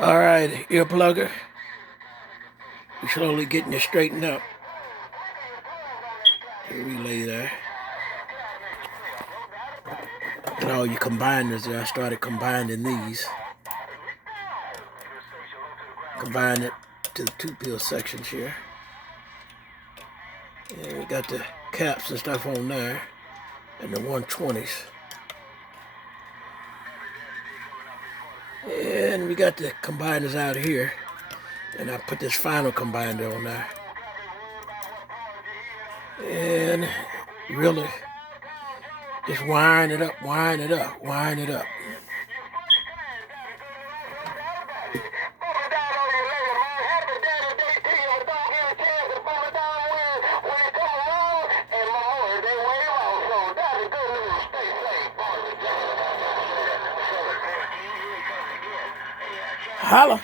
All right, ear plugger. We're slowly getting it straightened up. The relay there. And all your combiners there. I started combining these. Combine it to the 2-pin sections here. And we got the caps and stuff on there. And the 120s. And we got the combiners out here. And I put this final combiner on there. And really just wind it up, wind it up, wind it up. Holla.